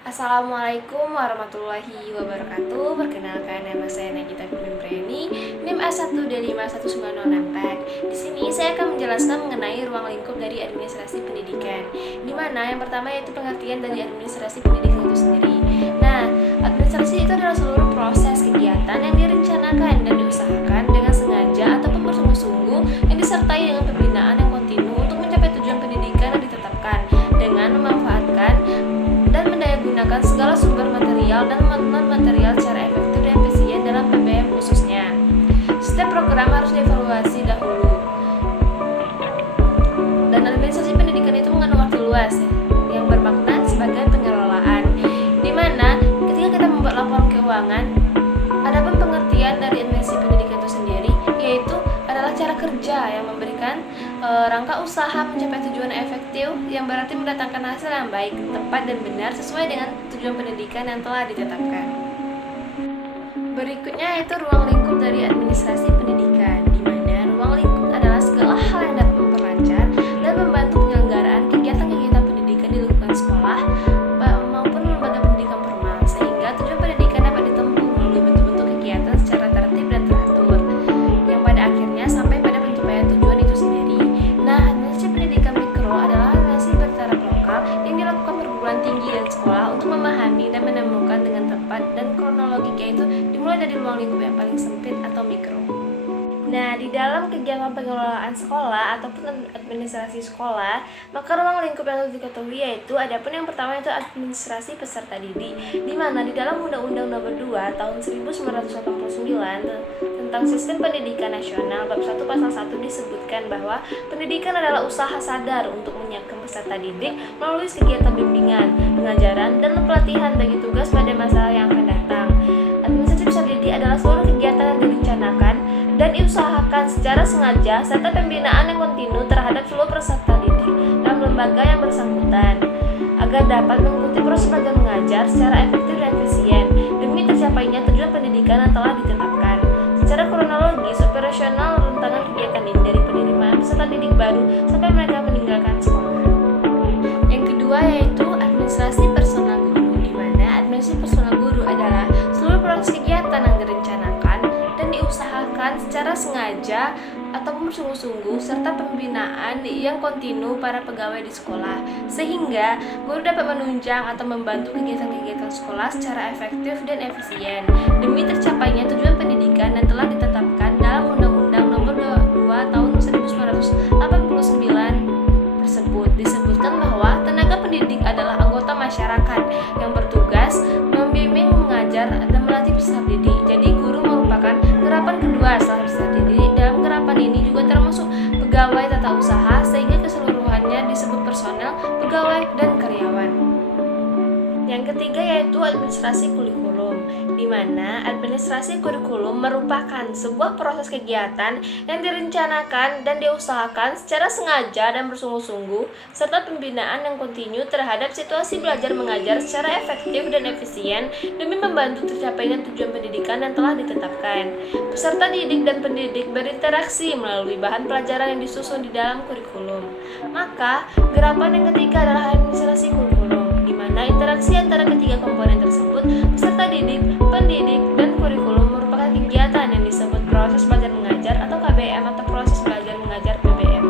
Assalamualaikum warahmatullahi wabarakatuh. Perkenalkan, nama saya Nagita Fibrani, NIM A1D519064. Di sini saya akan menjelaskan mengenai ruang lingkup dari administrasi pendidikan. Di mana yang pertama yaitu pengertian dari administrasi pendidikan itu sendiri. Nah, administrasi itu adalah seluruh proses kegiatan yang direncanakan dan diusahakan dengan sengaja ataupun bersungguh-sungguh yang disertai dengan pembinaan yang kontinu untuk mencapai tujuan pendidikan yang ditetapkan dengan memanfaatkan dan mendayagunakan segala sumber material dan non-material secara efektif dan efisien dalam PBM khususnya. Setiap program harus dievaluasi dahulu. Dan administrasi pendidikan itu mengandung arti luas yang bermakna sebagai pengelolaan, di mana ketika kita membuat laporan keuangan, adapun pengertian dari administrasi pendidikan itu sendiri yaitu adalah cara kerja yang memberikan rangka usaha mencapai tujuan efektif yang berarti mendatangkan hasil yang baik, tepat dan benar sesuai dengan tujuan pendidikan yang telah ditetapkan. Berikutnya yaitu ruang lingkup dari administrasi pendidikan, di mana ruang lingkup adalah segala hal yang dapat memperlancar dan membantu penyelenggaraan kegiatan-kegiatan pendidikan di lingkungan sekolah maupun lembaga pendidikan formal, sehingga tujuan pendidikan dapat ditempuh melalui bentuk-bentuk kegiatan secara tertib dan teratur, yang pada akhirnya sampai pada pencapaian tujuan itu sendiri. Nah, administrasi pendidikan mikro adalah administrasi bertaraf lokal yang dilakukan perguruan tinggi dan sekolah untuk memahami dan menemukan dengan tepat dan kronologiknya itu dimulai dari ruang lingkup yang paling sempit atau mikro. Nah, di dalam kegiatan pengelolaan sekolah ataupun administrasi sekolah, maka ruang lingkup yang harus diketahui yaitu adapun yang pertama itu administrasi peserta didik, di mana di dalam Undang-Undang Nomor 2 Tahun 1989 tentang Sistem Pendidikan Nasional bab 1 pasal 1 disebutkan bahwa pendidikan adalah usaha sadar untuk menyiapkan peserta didik melalui kegiatan bimbingan, pengajaran, dan pelatihan bagi tugas pada masa yang akan datang. Administrasi peserta didik adalah seluruh kegiatan yang direncanakan dan diusahakan secara sengaja serta pembinaan yang kontinu terhadap seluruh peserta didik dalam lembaga yang bersangkutan agar dapat mengikuti proses belajar mengajar secara efektif dan efisien demi tercapainya tujuan pendidikan yang telah ditetapkan. Secara kronologis operasional rentangan kegiatan ini dari penerimaan peserta didik baru sampai mereka meninggalkan sekolah. Yang kedua yaitu administrasi personal guru, di mana administrasi personal guru adalah seluruh proses kegiatan yang direncanakan dan diusahakan secara sengaja ataupun bersungguh-sungguh serta pembinaan yang kontinu para pegawai di sekolah, sehingga guru dapat menunjang atau membantu kegiatan-kegiatan sekolah secara efektif dan efisien demi tercapainya tujuan pendidikan yang telah ditetapkan dalam Undang-Undang Nomor 2 Tahun 1989 tersebut. Disebutkan bahwa tenaga pendidik adalah anggota masyarakat yang bertugas membimbing, mengajar, dan melatih peserta didik. Jadi guru merupakan gerapan kedua setelah peserta didik. Dalam gerapan ini juga termasuk pegawai tata usaha, sehingga keseluruhannya disebut personel, pegawai, dan karyawan. Yang ketiga yaitu administrasi kurikulum, di mana administrasi kurikulum merupakan sebuah proses kegiatan yang direncanakan dan diusahakan secara sengaja dan bersungguh-sungguh serta pembinaan yang kontinu terhadap situasi belajar mengajar secara efektif dan efisien demi membantu tercapainya tujuan pendidikan yang telah ditetapkan. Peserta didik dan pendidik berinteraksi melalui bahan pelajaran yang disusun di dalam kurikulum. Maka, gerapan yang ketiga adalah administrasi kurikulum, di mana interaksi antara ketiga komponen tersebut, peserta didik, pendidik, dan kurikulum merupakan kegiatan yang disebut proses belajar mengajar atau KBM atau proses belajar mengajar PBM.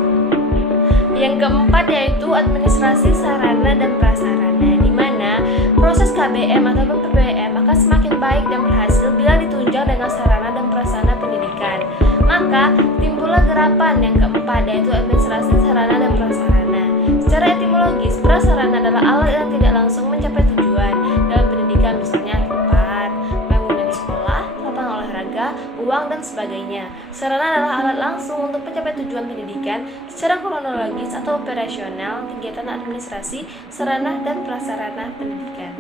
Yang keempat yaitu administrasi sarana dan prasarana, di mana proses KBM ataupun PBM akan semakin baik dan berhasil bila ditunjang dengan sarana dan prasarana pendidikan. Maka timbullah gerapan yang keempat yaitu administrasi sarana dan prasarana. Secara etimologis, prasarana adalah alat yang tidak langsung mencapai tujuan dalam pendidikan, misalnya tempat, bangunan sekolah, lapangan olahraga, uang, dan sebagainya. Sarana adalah alat langsung untuk mencapai tujuan pendidikan. Secara kronologis atau operasional, kegiatan administrasi, sarana, dan prasarana pendidikan.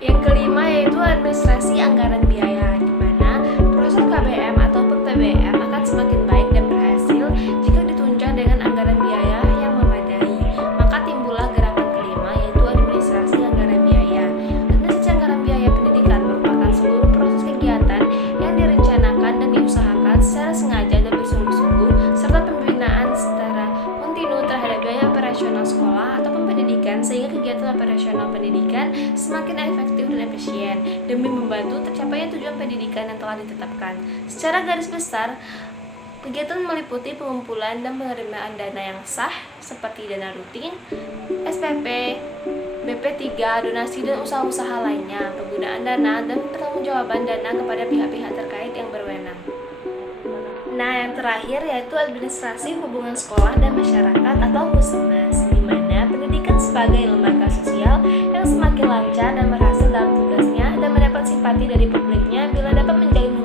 Yang kelima yaitu administrasi anggaran biaya, di mana proses KBM ataupun PBM akan semakin baik dan berhasil jika ditunjang dengan anggaran biaya yang memadai. Maka timbullah gerakan kelima yaitu administrasi anggaran biaya. Administrasi anggaran biaya pendidikan merupakan seluruh proses kegiatan yang direncanakan dan diusahakan secara sengaja dan bersungguh-sungguh serta pembinaan secara kontinu terhadap biaya operasional sekolah ataupun pendidikan sehingga kegiatan operasional pendidikan semakin efektif dan efisien demi membantu tercapainya tujuan pendidikan yang telah ditetapkan. Secara garis besar, kegiatan meliputi pengumpulan dan penerimaan dana yang sah seperti dana rutin, SPP, BP3, donasi dan usaha-usaha lainnya, penggunaan dana dan pertanggungjawaban dana kepada pihak-pihak terkait yang berwenang. Nah, yang terakhir yaitu administrasi hubungan sekolah dan masyarakat atau Husmas, di mana pendidikan sebagai lembaga sosial yang semakin lancar dan berhasil dalam tugasnya dan mendapat simpati dari publiknya bila dapat menjalin